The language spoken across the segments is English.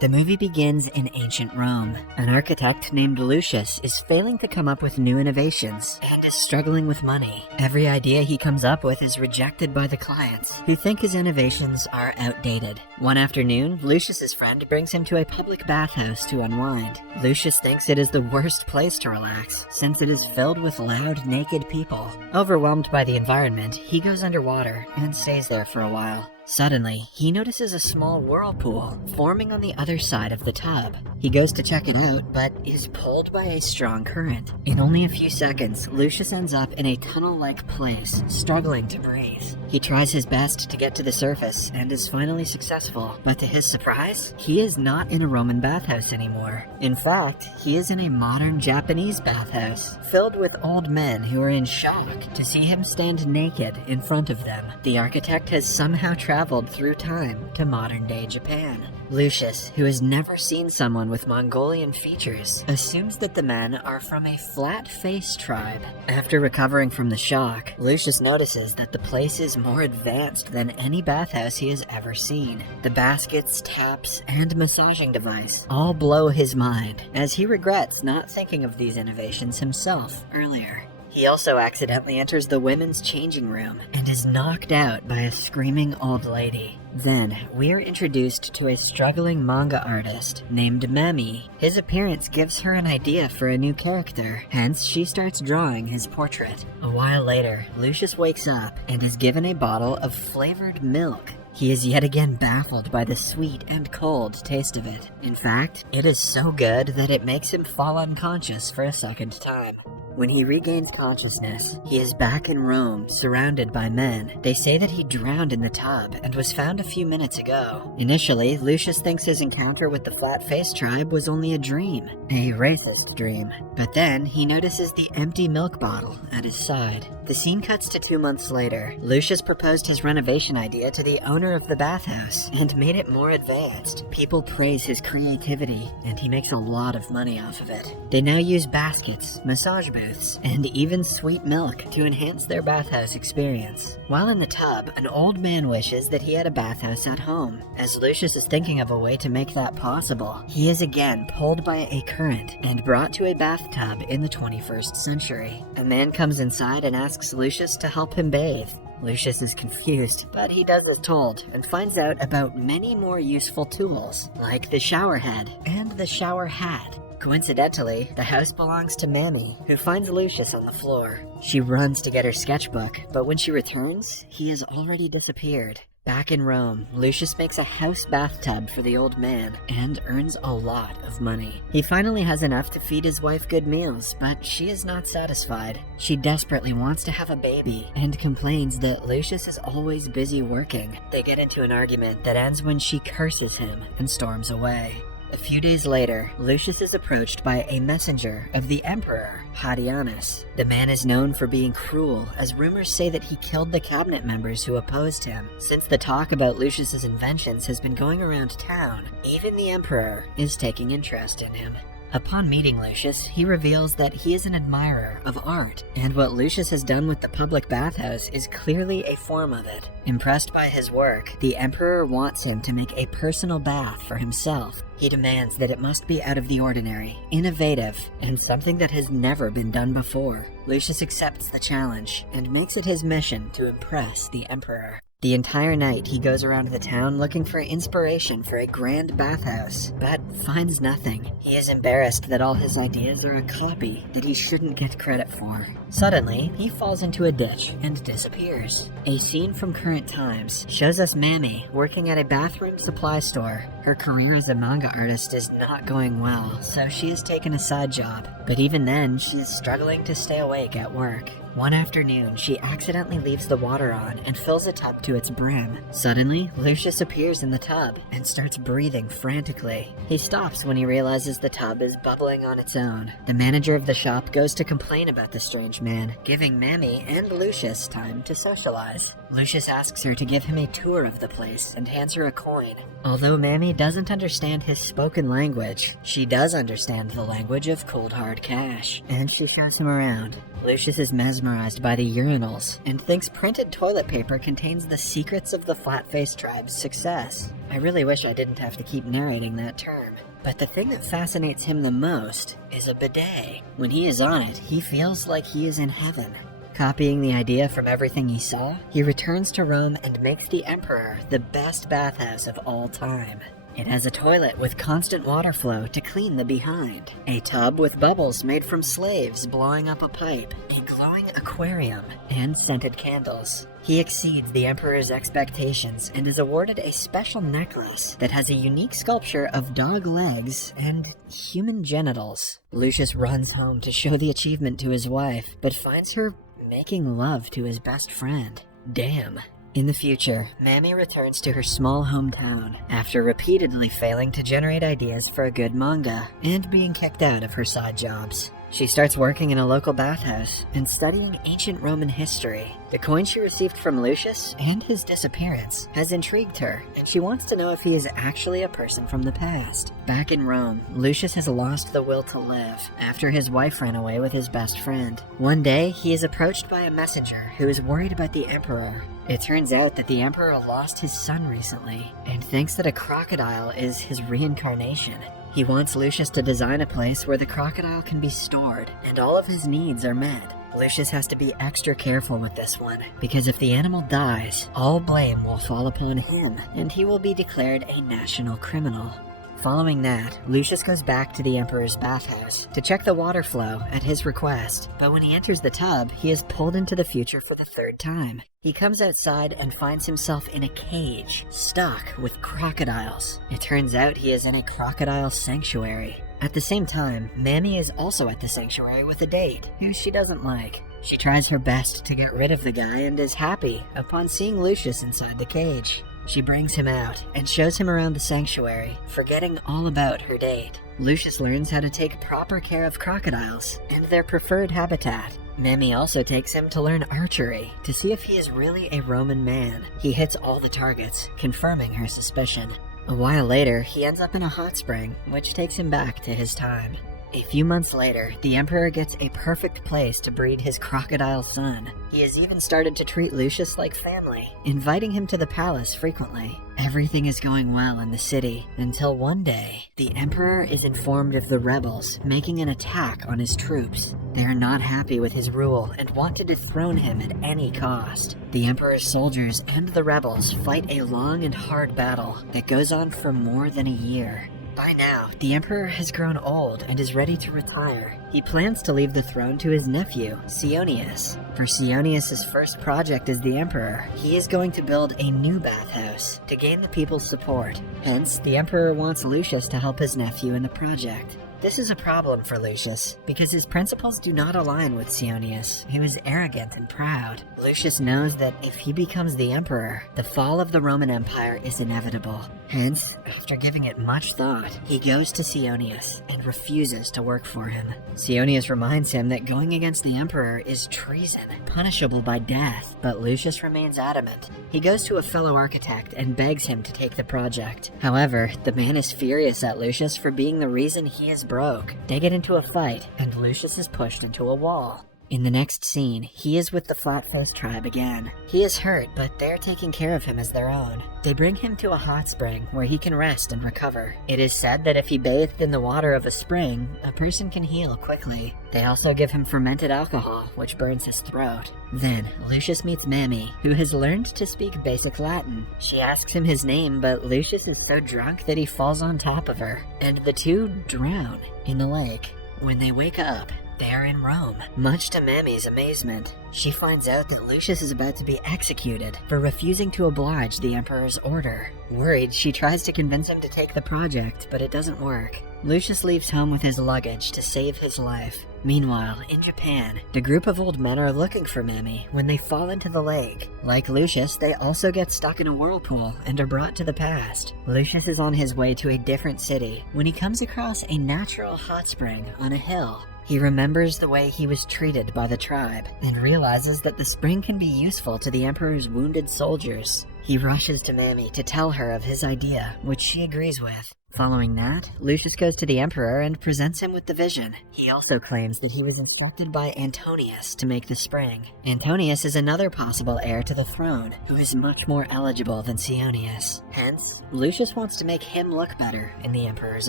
The movie begins in ancient Rome. An architect named Lucius is failing to come up with new innovations and is struggling with money. Every idea he comes up with is rejected by the clients, who think his innovations are outdated. One afternoon, Lucius's friend brings him to a public bathhouse to unwind. Lucius thinks it is the worst place to relax, since it is filled with loud, naked people. Overwhelmed by the environment, he goes underwater and stays there for a while. Suddenly, he notices a small whirlpool forming on the other side of the tub. He goes to check it out, but is pulled by a strong current. In only a few seconds, Lucius ends up in a tunnel-like place, struggling to breathe. He tries his best to get to the surface and is finally successful, but to his surprise, he is not in a Roman bathhouse anymore. In fact, he is in a modern Japanese bathhouse, filled with old men who are in shock to see him stand naked in front of them. The architect has somehow traveled through time to modern-day Japan. Lucius, who has never seen someone with Mongolian features, assumes that the men are from a flat-face tribe. After recovering from the shock, Lucius notices that the place is more advanced than any bathhouse he has ever seen. The baskets, taps, and massaging device all blow his mind, as he regrets not thinking of these innovations himself earlier. He also accidentally enters the women's changing room and is knocked out by a screaming old lady. Then, we are introduced to a struggling manga artist named Mami. His appearance gives her an idea for a new character, hence she starts drawing his portrait. A while later, Lucius wakes up and is given a bottle of flavored milk. He is yet again baffled by the sweet and cold taste of it. In fact, it is so good that it makes him fall unconscious for a second time. When he regains consciousness, he is back in Rome, surrounded by men. They say that he drowned in the tub and was found a few minutes ago. Initially, Lucius thinks his encounter with the flat-faced tribe was only a dream, a racist dream. But then, he notices the empty milk bottle at his side. The scene cuts to 2 months later. Lucius proposed his renovation idea to the owner of the bathhouse and made it more advanced. People praise his creativity, and he makes a lot of money off of it. They now use baskets, massage booths, and even sweet milk to enhance their bathhouse experience. While in the tub, an old man wishes that he had a bathhouse at home. As Lucius is thinking of a way to make that possible, he is again pulled by a current and brought to a bathtub in the 21st century. A man comes inside and asks Lucius to help him bathe. Lucius is confused, but he does as told and finds out about many more useful tools, like the shower head and the shower hat. Coincidentally, the house belongs to Mammy, who finds Lucius on the floor. She runs to get her sketchbook, but when she returns, he has already disappeared. Back in Rome, Lucius makes a house bathtub for the old man and earns a lot of money. He finally has enough to feed his wife good meals, but she is not satisfied. She desperately wants to have a baby and complains that Lucius is always busy working. They get into an argument that ends when she curses him and storms away. A few days later, Lucius is approached by a messenger of the emperor, Hadrianus. The man is known for being cruel, as rumors say that he killed the cabinet members who opposed him. Since the talk about Lucius's inventions has been going around town, even the emperor is taking interest in him. Upon meeting Lucius, he reveals that he is an admirer of art, and what Lucius has done with the public bathhouse is clearly a form of it. Impressed by his work, the emperor wants him to make a personal bath for himself. He demands that it must be out of the ordinary, innovative, and something that has never been done before. Lucius accepts the challenge and makes it his mission to impress the emperor. The entire night, he goes around the town looking for inspiration for a grand bathhouse, but finds nothing. He is embarrassed that all his ideas are a copy that he shouldn't get credit for. Suddenly, he falls into a ditch and disappears. A scene from current times shows us Mammy working at a bathroom supply store. Her career as a manga artist is not going well, so she has taken a side job. But even then, she is struggling to stay awake at work. One afternoon, she accidentally leaves the water on and fills a tub to its brim. Suddenly, Lucius appears in the tub and starts breathing frantically. He stops when he realizes the tub is bubbling on its own. The manager of the shop goes to complain about the strange man, giving Mammy and Lucius time to socialize. Lucius asks her to give him a tour of the place and hands her a coin. Although Mammy doesn't understand his spoken language, she does understand the language of cold hard cash, and she shows him around. Lucius is mesmerized by the urinals and thinks printed toilet paper contains the secrets of the Flat-Face tribe's success. I really wish I didn't have to keep narrating that term. But the thing that fascinates him the most is a bidet. When he is on it, he feels like he is in heaven. Copying the idea from everything he saw, he returns to Rome and makes the Emperor the best bathhouse of all time. It has a toilet with constant water flow to clean the behind, a tub with bubbles made from slaves blowing up a pipe, a glowing aquarium, and scented candles. He exceeds the Emperor's expectations and is awarded a special necklace that has a unique sculpture of dog legs and human genitals. Lucius runs home to show the achievement to his wife, but finds her making love to his best friend. Damn. In the future, Mammy returns to her small hometown after repeatedly failing to generate ideas for a good manga and being kicked out of her side jobs. She starts working in a local bathhouse and studying ancient Roman history. The coin she received from Lucius and his disappearance has intrigued her, and she wants to know if he is actually a person from the past. Back in Rome, Lucius has lost the will to live after his wife ran away with his best friend. One day, he is approached by a messenger who is worried about the Emperor. It turns out that the Emperor lost his son recently and thinks that a crocodile is his reincarnation. He wants Lucius to design a place where the crocodile can be stored and all of his needs are met. Lucius has to be extra careful with this one, because if the animal dies, all blame will fall upon him and he will be declared a national criminal. Following that, Lucius goes back to the Emperor's bathhouse to check the water flow at his request, but when he enters the tub, he is pulled into the future for the third time. He comes outside and finds himself in a cage, stuck with crocodiles. It turns out he is in a crocodile sanctuary. At the same time, Mammy is also at the sanctuary with a date, who she doesn't like. She tries her best to get rid of the guy and is happy upon seeing Lucius inside the cage. She brings him out and shows him around the sanctuary, forgetting all about her date. Lucius learns how to take proper care of crocodiles and their preferred habitat. Mammy also takes him to learn archery to see if he is really a Roman man. He hits all the targets, confirming her suspicion. A while later, he ends up in a hot spring, which takes him back to his time. A few months later, the Emperor gets a perfect place to breed his crocodile son. He has even started to treat Lucius like family, inviting him to the palace frequently. Everything is going well in the city, until one day, the Emperor is informed of the rebels making an attack on his troops. They are not happy with his rule and want to dethrone him at any cost. The Emperor's soldiers and the rebels fight a long and hard battle that goes on for more than a year. By now, the Emperor has grown old and is ready to retire. He plans to leave the throne to his nephew, Sionius. For Sionius' first project as the Emperor, he is going to build a new bathhouse to gain the people's support. Hence, the Emperor wants Lucius to help his nephew in the project. This is a problem for Lucius, because his principles do not align with Sionius, who is arrogant and proud. Lucius knows that if he becomes the emperor, the fall of the Roman Empire is inevitable. Hence, after giving it much thought, he goes to Sionius and refuses to work for him. Sionius reminds him that going against the emperor is treason, punishable by death, but Lucius remains adamant. He goes to a fellow architect and begs him to take the project. However, the man is furious at Lucius for being the reason he is broke. They get into a fight, and Lucius is pushed into a wall. In the next scene, he is with the Flat-Face tribe again. He is hurt, but they're taking care of him as their own. They bring him to a hot spring where he can rest and recover. It is said that if he bathed in the water of a spring, a person can heal quickly. They also give him fermented alcohol, which burns his throat. Then, Lucius meets Mammy, who has learned to speak basic Latin. She asks him his name, but Lucius is so drunk that he falls on top of her, and the two drown in the lake. When they wake up, they are in Rome. Much to Mammy's amazement, she finds out that Lucius is about to be executed for refusing to oblige the emperor's order. Worried, she tries to convince him to take the project, but it doesn't work. Lucius leaves home with his luggage to save his life. Meanwhile, in Japan, the group of old men are looking for Mammy when they fall into the lake. Like Lucius, they also get stuck in a whirlpool and are brought to the past. Lucius is on his way to a different city when he comes across a natural hot spring on a hill. He remembers the way he was treated by the tribe and realizes that the spring can be useful to the Emperor's wounded soldiers. He rushes to Mammy to tell her of his idea, which she agrees with. Following that, Lucius goes to the Emperor and presents him with the vision. He also claims that he was instructed by Antonius to make the spring. Antonius is another possible heir to the throne, who is much more eligible than Sionius. Hence, Lucius wants to make him look better in the Emperor's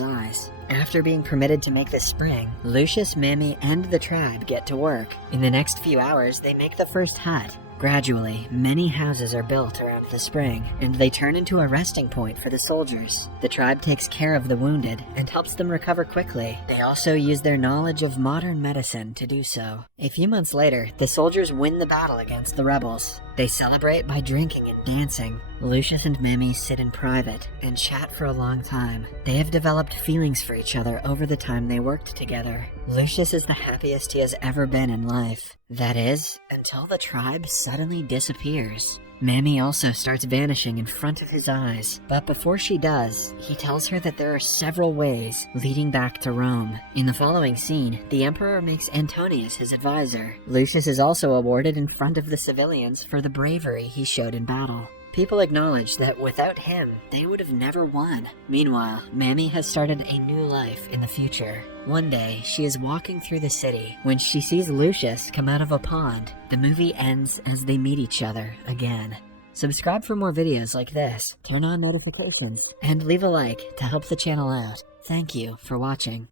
eyes. After being permitted to make the spring, Lucius, Mammy, and the tribe get to work. In the next few hours, they make the first hut. Gradually, many houses are built around the spring, and they turn into a resting point for the soldiers. The tribe takes care of the wounded and helps them recover quickly. They also use their knowledge of modern medicine to do so. A few months later, the soldiers win the battle against the rebels. They celebrate by drinking and dancing. Lucius and Mammy sit in private and chat for a long time. They have developed feelings for each other over the time they worked together. Lucius is the happiest he has ever been in life. That is, until the tribe suddenly disappears. Mammy also starts vanishing in front of his eyes, but before she does, he tells her that there are several ways leading back to Rome. In the following scene, the Emperor makes Antonius his advisor. Lucius is also awarded in front of the civilians for the bravery he showed in battle. People acknowledge that without him, they would have never won. Meanwhile, Mammy has started a new life in the future. One day, she is walking through the city when she sees Lucius come out of a pond. The movie ends as they meet each other again. Subscribe for more videos like this, turn on notifications, and leave a like to help the channel out. Thank you for watching.